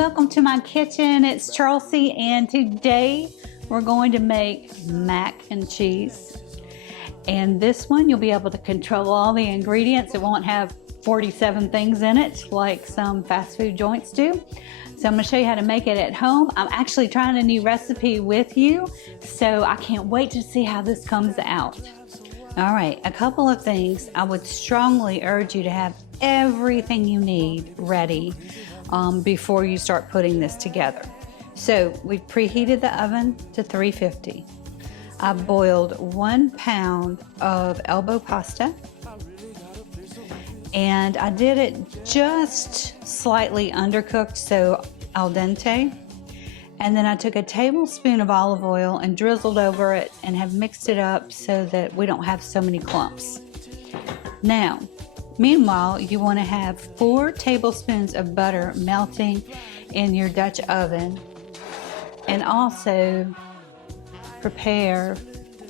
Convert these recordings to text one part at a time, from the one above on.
welcome to my kitchen. It's Chelsea, and today we're going to make mac and cheese. And this one, you'll be able to control all the ingredients. It won't have 47 things in it like some fast food joints do. So I'm gonna show you how to make it at home. I'm actually trying a new recipe with you, so I can't wait to see how this comes out. All right, a couple of things. I would strongly urge you to have everything you need ready before you start putting this together. So we've preheated the oven to 350. I've boiled 1 pound of elbow pasta, and I did it just slightly undercooked, so al dente. And then I took a tablespoon of olive oil and drizzled over it and have mixed it up so that we don't have so many clumps. Now, meanwhile, you want to have 4 tablespoons of butter melting in your Dutch oven, and also prepare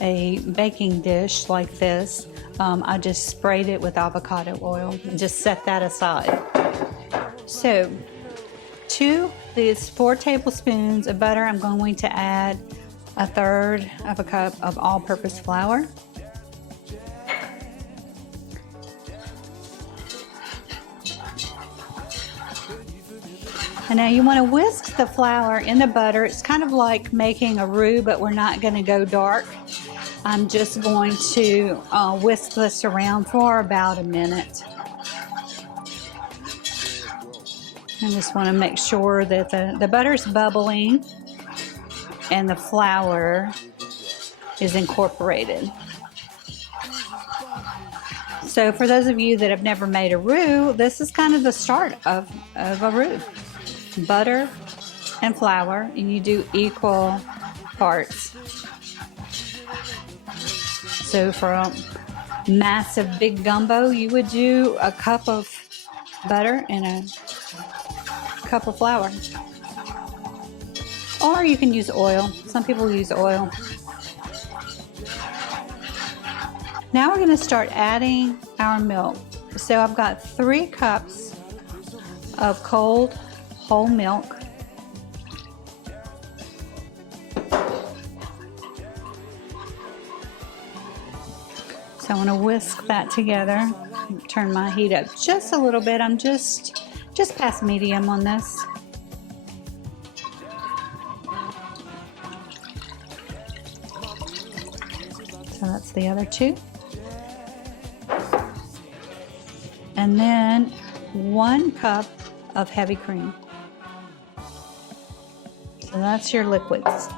a baking dish like this. I just sprayed it with avocado oil and just set that aside. So to these 4 tablespoons of butter, I'm going to add 1/3 of a cup of all-purpose flour. And now you want to whisk the flour in the butter. It's kind of like making a roux, but we're not going to go dark. I'm just going to whisk this around for about a minute. I just want to make sure that the butter's bubbling and the flour is incorporated. So for those of you that have never made a roux, this is kind of the start of a roux. Butter and flour, and you do equal parts. So for a massive big gumbo, you would do a cup of butter and a cup of flour. Or you can use oil. Some people use oil. Now we're going to start adding our milk. So I've got 3 cups of cold whole milk. So I want to whisk that together. Turn my heat up just a little bit. I'm just past medium on this. So that's the other 2. And then 1 cup of heavy cream. So that's your liquids.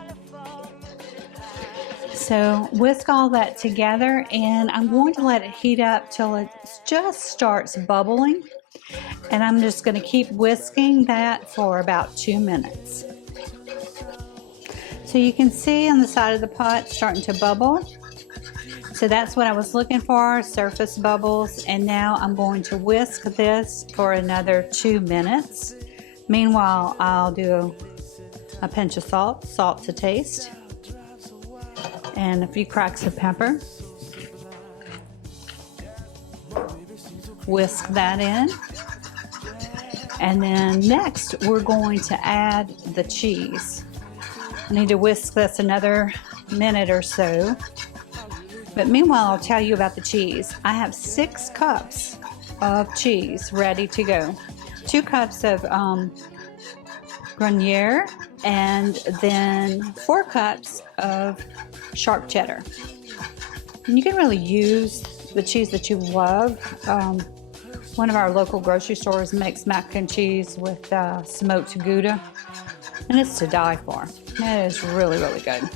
So whisk all that together, and I'm going to let it heat up till it just starts bubbling. And I'm just going to keep whisking that for about 2 minutes. So you can see on the side of the pot starting to bubble. So that's what I was looking for, surface bubbles. And now I'm going to whisk this for another 2 minutes. Meanwhile, I'll do a pinch of salt to taste, and a few cracks of pepper. Whisk that in. And then next, we're going to add the cheese. I need to whisk this another minute or so. But meanwhile, I'll tell you about the cheese. I have 6 cups of cheese ready to go. 2 cups of Gruyere, and then 4 cups of sharp cheddar. And you can really use the cheese that you love. One of our local grocery stores makes mac and cheese with smoked Gouda, and it's to die for. It is really, really good.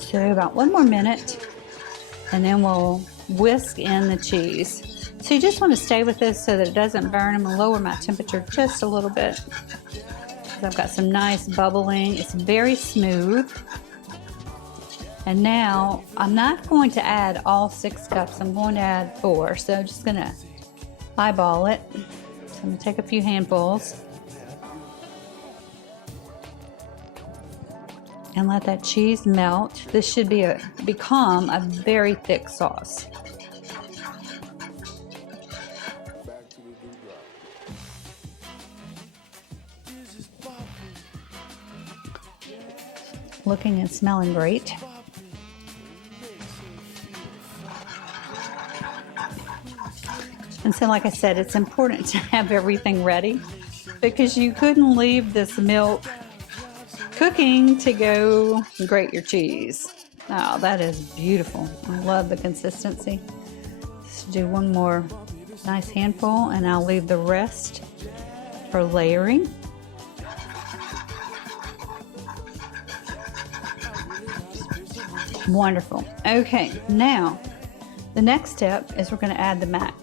So about 1 more minute, and then we'll whisk in the cheese. So you just want to stay with this so that it doesn't burn. I'm going to lower my temperature just a little bit. So I've got some nice bubbling. It's very smooth. And now I'm not going to add all 6 cups. I'm going to add 4. So I'm just going to eyeball it. So I'm going to take a few handfuls and let that cheese melt. This should become a very thick sauce. looking and smelling great. And so, like I said, it's important to have everything ready because you couldn't leave this milk cooking to go grate your cheese. Oh, that is beautiful. I love the consistency. Let's do one more nice handful and I'll leave the rest for layering. Wonderful. Okay, now the next step is we're going to add the mac.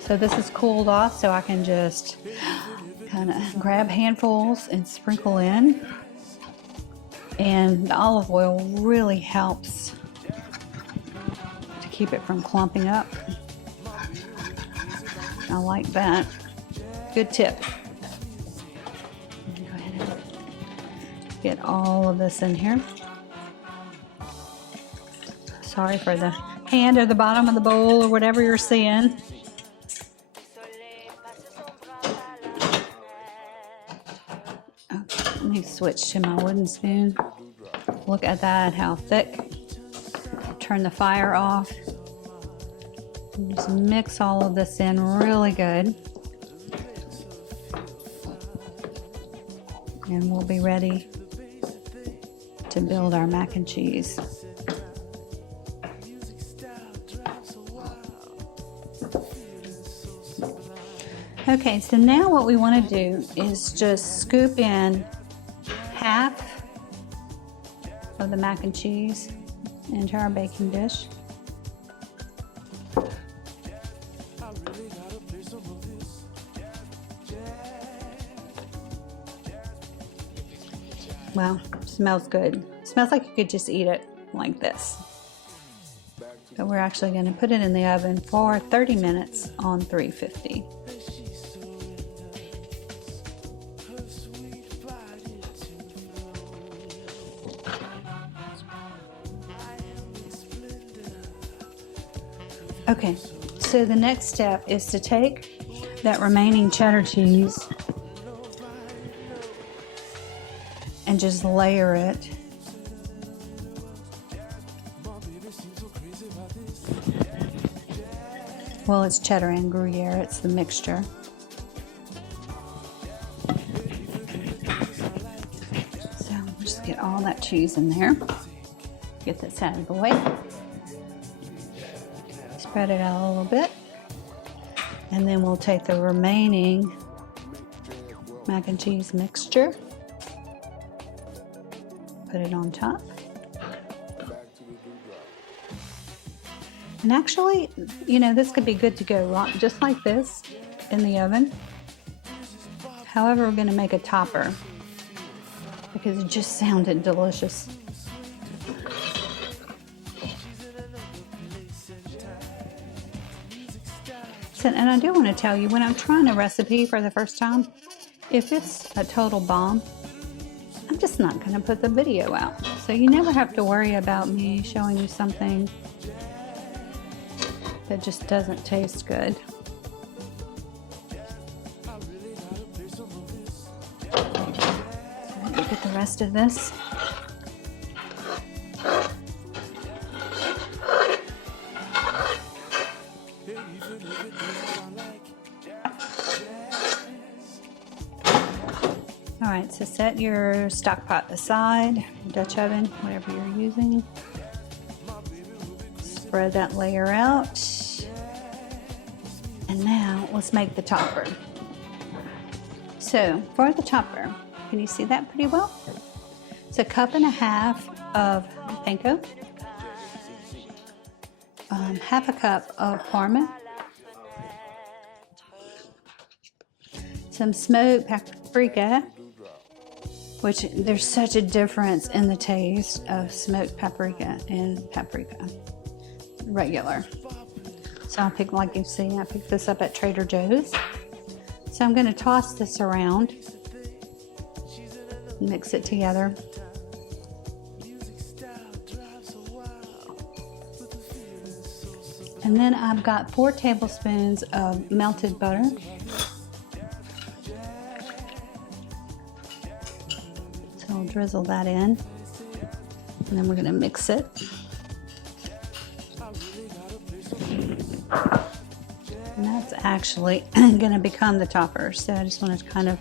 So this is cooled off so I can just kind of grab handfuls and sprinkle in. And the olive oil really helps to keep it from clumping up. I like that. Good tip. Go ahead and get all of this in here. Sorry for the hand at the bottom of the bowl or whatever you're seeing. Okay, let me switch to my wooden spoon. Look at that, how thick. Turn the fire off. Just mix all of this in really good. And we'll be ready to build our mac and cheese. Okay, so now what we want to do is just scoop in half of the mac and cheese into our baking dish. Wow, smells good. Smells like you could just eat it like this. But we're actually going to put it in the oven for 30 minutes on 350. Okay, so the next step is to take that remaining cheddar cheese and just layer it. Well, it's cheddar and Gruyere, it's the mixture. So just get all that cheese in there. Get this out of the way. Spread it out a little bit. And then we'll take the remaining mac and cheese mixture. Put it on top. And actually, you know, this could be good to go just like this in the oven. However, we're going to make a topper because it just sounded delicious. So, and I do want to tell you, when I'm trying a recipe for the first time, if it's a total bomb, I'm just not going to put the video out. So you never have to worry about me showing you something that just doesn't taste good. Let me get the rest of this. All right, so set your stock pot aside, Dutch oven, whatever you're using. Spread that layer out. And now let's make the topper. So for the topper, can you see that pretty well? It's 1.5 cups of Panko, 1/2 cup of Parmesan, some smoked paprika, which there's such a difference in the taste of smoked paprika and paprika regular. So I'll pick, like you see, I picked this up at Trader Joe's. So I'm going to toss this around, mix it together. And then I've got 4 tablespoons of melted butter. I'll drizzle that in, and then we're gonna mix it. And that's actually gonna become the topper. So I just want to kind of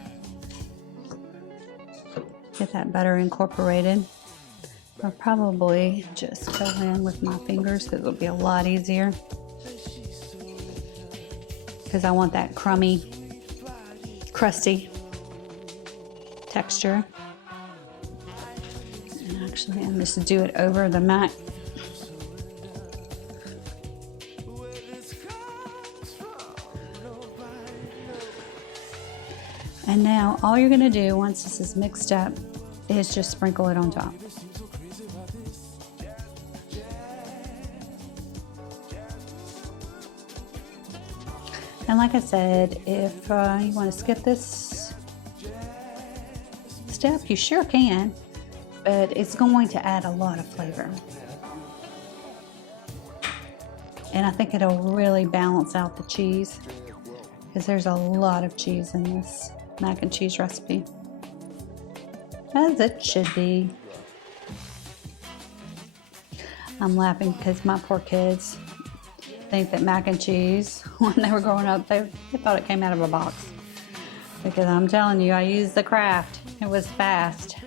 get that butter incorporated. I'll probably just go in with my fingers because it'll be a lot easier. Because I want that crummy, crusty texture. And actually, I'm just do it over the mac. And now all you're gonna do once this is mixed up is just sprinkle it on top. And like I said, if you want to skip this step, you sure can, but it's going to add a lot of flavor. And I think it'll really balance out the cheese because there's a lot of cheese in this mac and cheese recipe, as it should be. I'm laughing because my poor kids think that mac and cheese, when they were growing up, they thought it came out of a box. Because I'm telling you, I used the Kraft. It was fast.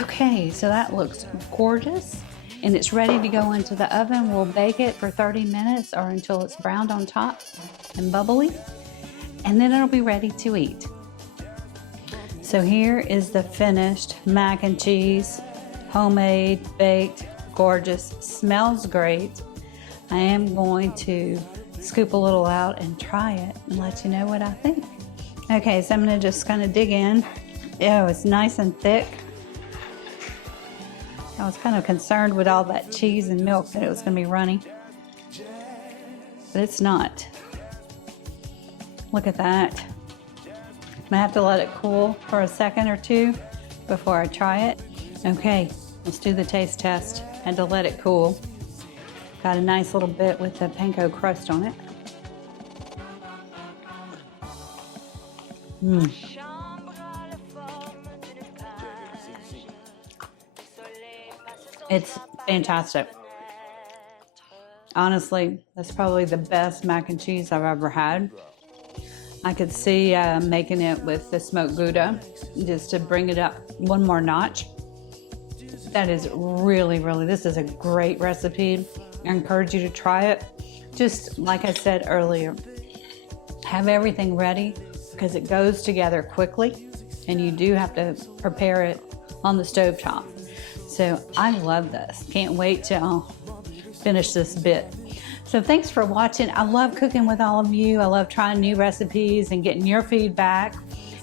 Okay, so that looks gorgeous. And it's ready to go into the oven. We'll bake it for 30 minutes or until it's browned on top and bubbly. And then it'll be ready to eat. So here is the finished mac and cheese. Homemade, baked, gorgeous, smells great. I am going to scoop a little out and try it and let you know what I think. Okay, so I'm gonna just kind of dig in. Oh, it's nice and thick. I was kind of concerned with all that cheese and milk that it was gonna be runny, but it's not. Look at that. I'm gonna have to let it cool for a second or two before I try it. Okay, let's do the taste test. Had to let it cool. Got a nice little bit with the panko crust on it. It's fantastic. Honestly, that's probably the best mac and cheese I've ever had. I could see making it with the smoked Gouda just to bring it up one more notch. That is really, this is a great recipe. I encourage you to try it. Just like I said earlier, have everything ready because it goes together quickly and you do have to prepare it on the stovetop. So I love this. Can't wait to finish this bit. So thanks for watching. I love cooking with all of you. I love trying new recipes and getting your feedback.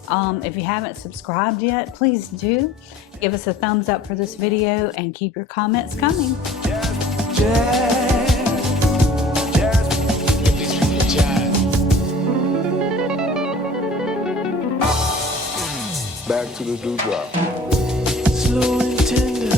If you haven't subscribed yet, please do. Give us a thumbs up for this video and keep your comments coming. Back to the dewdrop. Slow and tender.